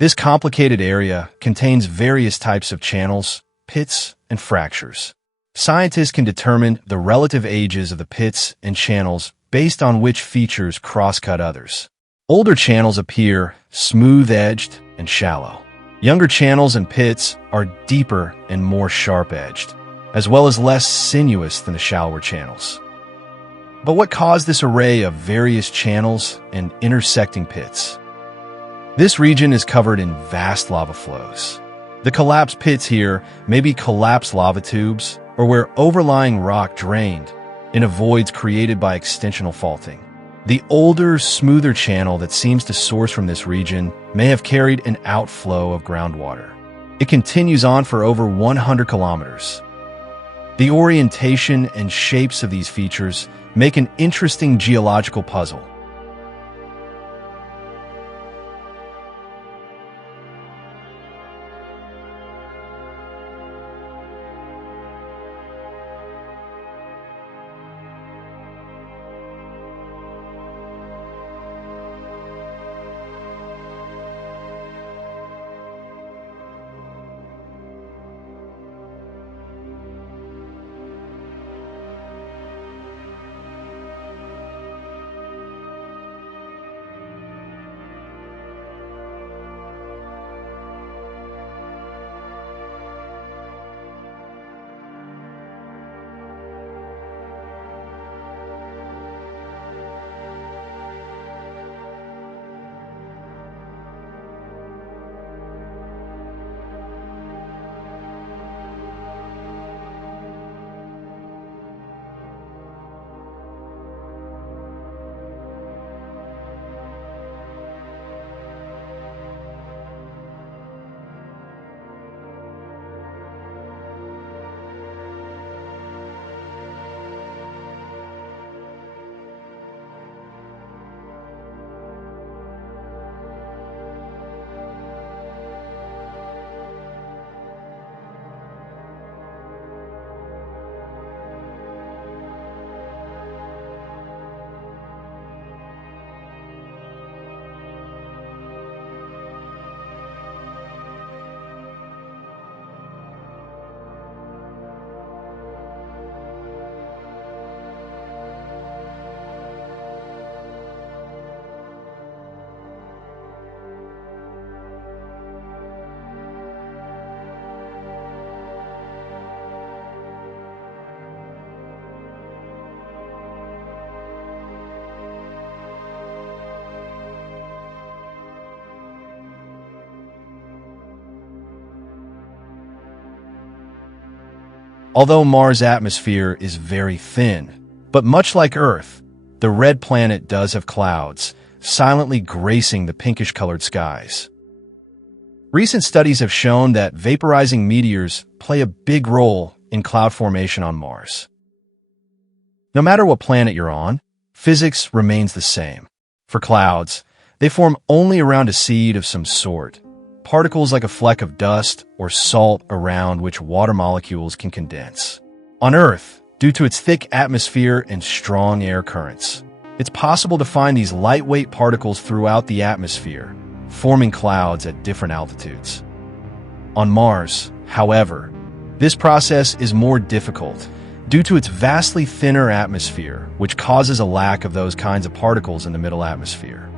This complicated area contains various types of channels, pits, and fractures. Scientists can determine the relative ages of the pits and channels based on which features cross-cut others. Older channels appear smooth-edged and shallow. Younger channels and pits are deeper and more sharp-edged, as well as less sinuous than the shallower channels. But what caused this array of various channels and intersecting pits? This region is covered in vast lava flows. The collapsed pits here may be collapsed lava tubes or where overlying rock drained in voids created by extensional faulting. The older, smoother channel that seems to source from this region may have carried an outflow of groundwater. It continues on for over 100 kilometers. The orientation and shapes of these features make an interesting geological puzzle. Although Mars' atmosphere is very thin, but much like Earth, the red planet does have clouds, silently gracing the pinkish-colored skies. Recent studies have shown that vaporizing meteors play a big role in cloud formation on Mars. No matter what planet you're on, physics remains the same. For clouds, they form only around a seed of some sort, particles like a fleck of dust or salt around which water molecules can condense. On Earth, due to its thick atmosphere and strong air currents, it's possible to find these lightweight particles throughout the atmosphere, forming clouds at different altitudes. On Mars, however, this process is more difficult due to its vastly thinner atmosphere, which causes a lack of those kinds of particles in the middle atmosphere.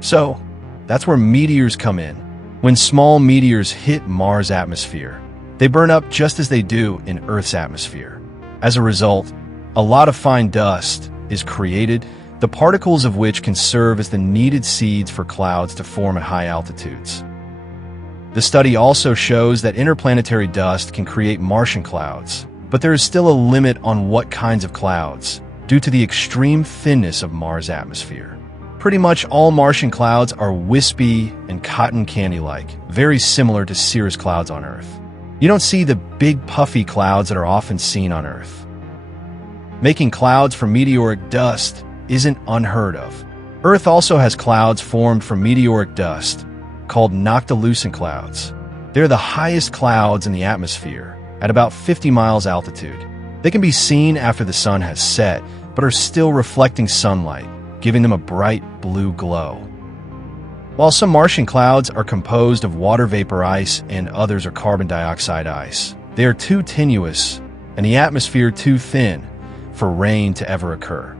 So, that's where meteors come in. When small meteors hit Mars' atmosphere, they burn up just as they do in Earth's atmosphere. As a result, a lot of fine dust is created, the particles of which can serve as the needed seeds for clouds to form at high altitudes. The study also shows that interplanetary dust can create Martian clouds, but there is still a limit on what kinds of clouds, due to the extreme thinness of Mars' atmosphere. Pretty much all Martian clouds are wispy and cotton candy-like, very similar to cirrus clouds on Earth. You don't see the big puffy clouds that are often seen on Earth. Making clouds from meteoric dust isn't unheard of. Earth also has clouds formed from meteoric dust, called noctilucent clouds. They're the highest clouds in the atmosphere, at about 50 miles altitude. They can be seen after the sun has set, but are still reflecting sunlight, giving them a bright blue glow. while some Martian clouds are composed of water vapor ice and others are carbon dioxide ice. They are too tenuous and the atmosphere too thin for rain to ever occur.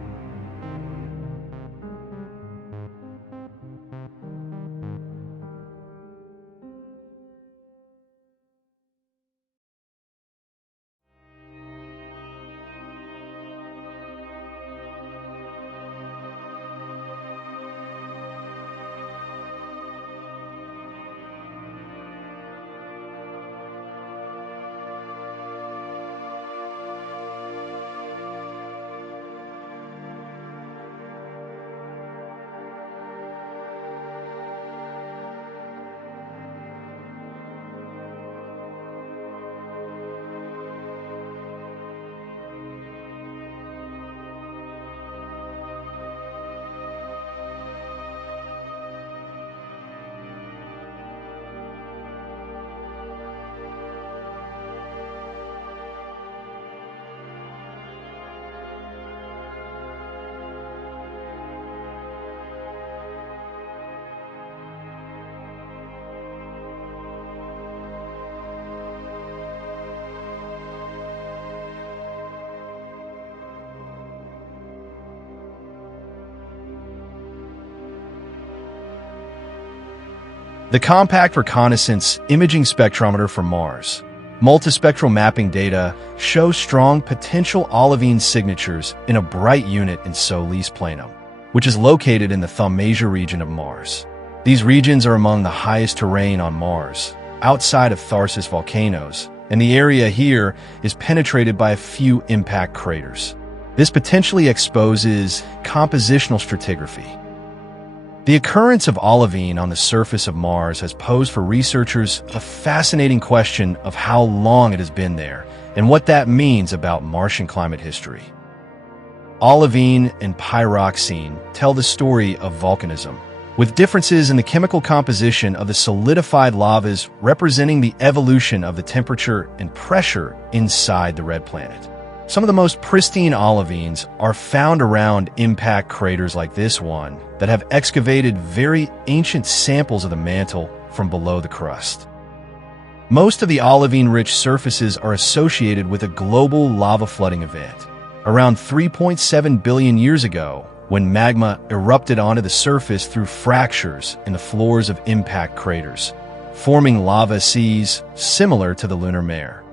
The Compact Reconnaissance Imaging Spectrometer for Mars. Multispectral mapping data shows strong potential olivine signatures in a bright unit in Solis Planum, which is located in the Thaumasia region of Mars. These regions are among the highest terrain on Mars, outside of Tharsis volcanoes, and the area here is penetrated by a few impact craters. This potentially exposes compositional stratigraphy. The occurrence of olivine on the surface of Mars has posed for researchers a fascinating question of how long it has been there and what that means about Martian climate history. Olivine and pyroxene tell the story of volcanism, with differences in the chemical composition of the solidified lavas representing the evolution of the temperature and pressure inside the red planet. Some of the most pristine olivines are found around impact craters like this one that have excavated very ancient samples of the mantle from below the crust. Most of the olivine-rich surfaces are associated with a global lava flooding event around 3.7 billion years ago, when magma erupted onto the surface through fractures in the floors of impact craters, forming lava seas similar to the lunar mare.